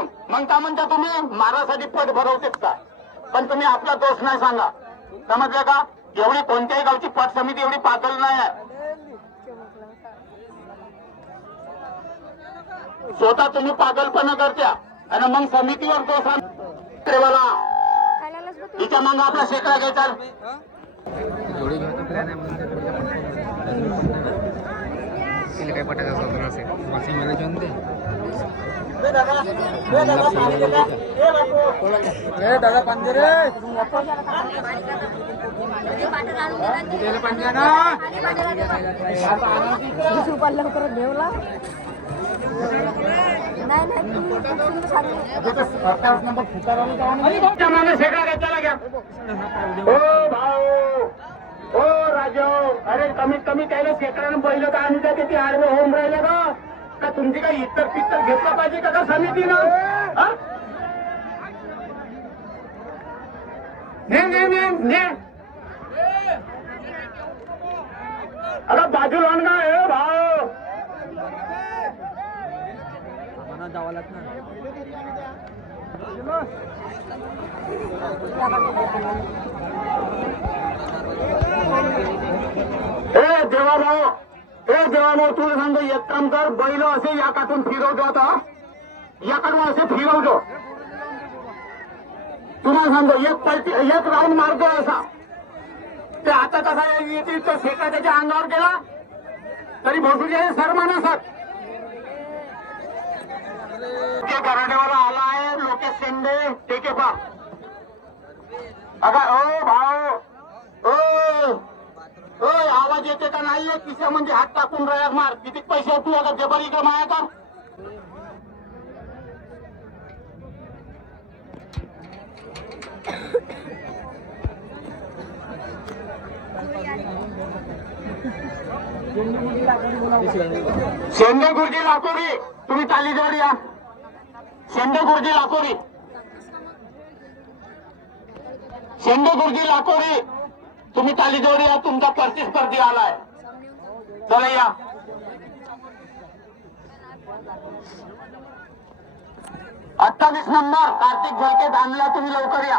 म्हणून. मग काय म्हणता तुम्ही मारासाठी पट भरवतेत का? पण तुम्ही आपला दोष नाही सांगा, समजलं का? एवढी कोणत्याही गावची पट समिती एवढी पातळ नाही आहे. स्वतः तुम्ही पागलपणा करत्या आणि मग समितीवर दोष मला हिच्या मग आपला शेकडा घ्यायचा. काय पटायचं असेल वाशिंग मला जेवण ते दादा पांजे रे हो राजा, अरे कमीत कमी त्याला शेकड्यानं पहिलं का आणि किती आडवे होऊन राहिले का तुमची काही इतर पित्तर घेतलं पाहिजे का समितीनं? अरे बाजूला आणगा हे भाऊ जावं लागत ना. ए देवा भाऊ तुला सांगतो, एक काम कर, बैल असे या काटून फिरवतो, आता याकडून असे फिरवतो. तुम्हाला सांगतो एक राऊंड मारतो असा, ते आता कसा येते तो शेका त्याच्या अंगावर गेला तरी भोसडीचे सरमान असत. गराडेवाला आला आहे, लोके शेंडे टेके पा अगा. ओ भाऊ आवाज येते का नाहीये? खिशामध्ये हात टाकून राया मार. किती पैसे तू आता जबरी का माया का? शेंडे गुरुजी लाकोरी, तुम्ही ताली जवळ या. शेंडे गुरुजी लाकोरी, शेंडे गुरुजी लाकोरी, तुम्ही ताली जवळ या. तुमचा प्रतिस्पर्धी आलाय, चला या. अठ्ठावीस नंबर कार्तिक झळके धानला, तुम्ही लवकर या.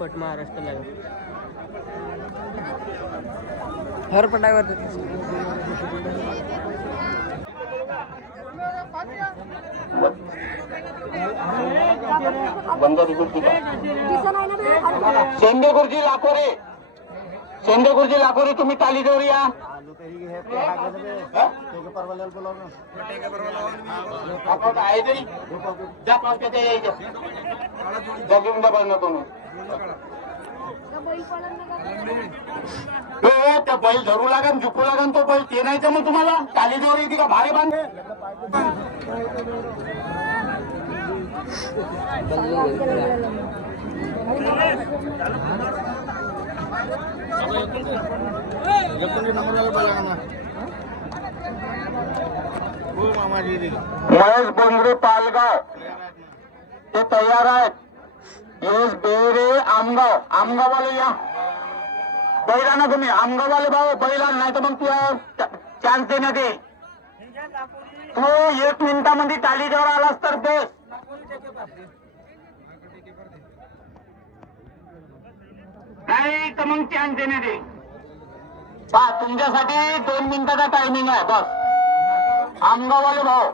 पट महाराष्ट्राला हर पटावर शेंडे गुरुजी लाकोरे, शेंडे गुरुजी लाकोरे, तुम्ही टाली जवळ या. आहे तरी ज्या पावसात यायचं जगून बघ तुम्ही. त्या बैल धरू लागन, झुकू लागन तो बैल, ते नाही मग तुम्हाला टालीजवळ येते का भारी बांध. महेश बोंद्रे पालगाव ते तयार आहेत. यश बेरे आमगाववाले या. बैला ना तुम्ही आमगाववाले भाऊ, बैला नाही तर मग तू चान्स देण्यात येईल. तू 1 मिनिटामध्ये टालीजवळ आलास तर बेस. नाही तर मग चान्स देण्यात येईल. तुमच्यासाठी 2 मिनिटाचा टायमिंग आहे बस. आमगाववाले भाऊ,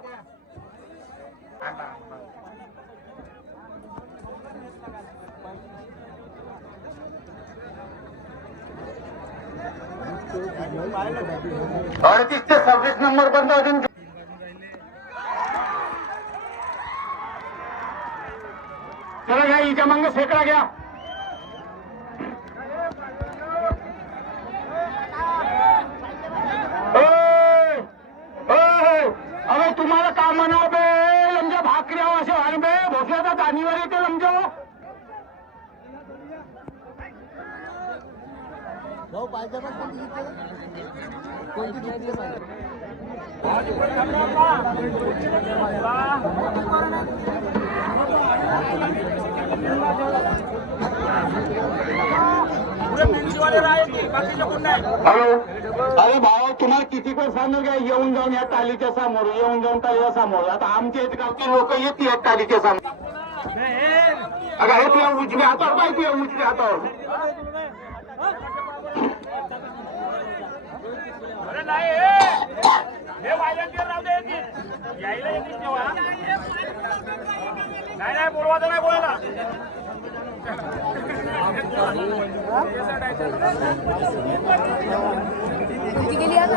अडतीस ते 26 नंबर पर्यंत अजून चला घ्या. हिच्या मग शेकडा घ्या. अरे तुम्हाला का म्हणावं बे, लमजा भाकरी असे व्हाय बे, भोसल्याचा दानीवर येते लमजा. पाहिजे हॅलो. अरे भाऊ तुम्हाला किती वेळ सांगू काय येऊन जाऊन या टालीच्या समोर येऊन जाऊन टालीच्या समोर आता आमच्या इथे गावची लोक येते टालीच्या समोर. अगं हे तुला उजव्या हातावर काय तुझ्या उजव्या हातावर नाही बोलवा तर नाही बोलायला. गेली आता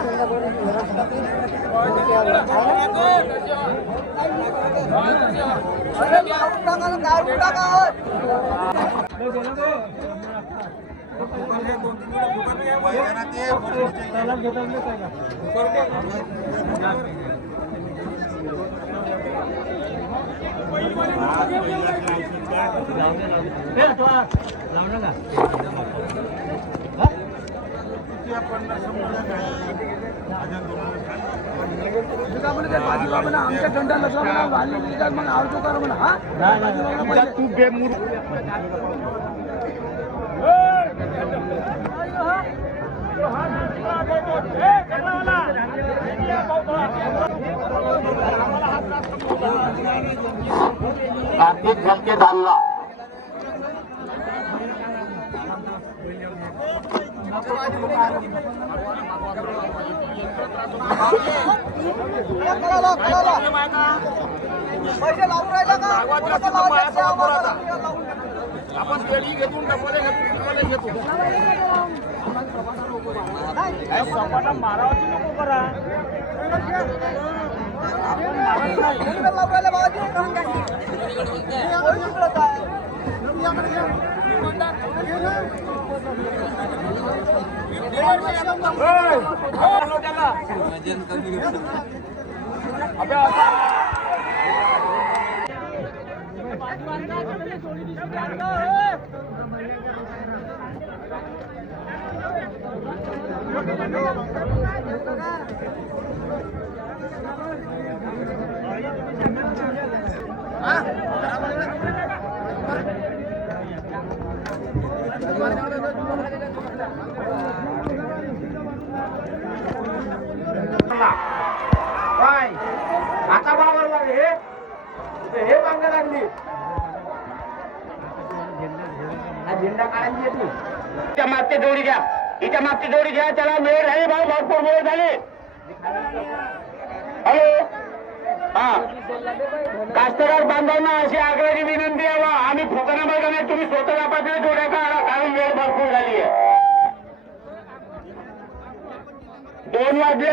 आमच्या घंटा लगला म्हणा मग आवडतो कर म्हणा हा तू बेमूर कार्तिक झलके धानला पैसे लावून राहिला का आपण पेढी घेतो डबले घेतो मारावाची नको करा आता बाबा हे मागण्या लागली झेंडा काढायची येत नाही. हिच्या मागची जोडी घ्या हिच्या मागची जोडी घ्या त्याला मेळ झाली भाऊ भरपूर मेळ झाली. हॅलो हा कास्तकार बांधवांना अशी आग्रही विनंती आहे बा आम्ही फुकणा बघा नाही तुम्ही स्वतः पाठीला जोड्या काढा कारण वेळ भरपूर झाली आहे 2 वाजले.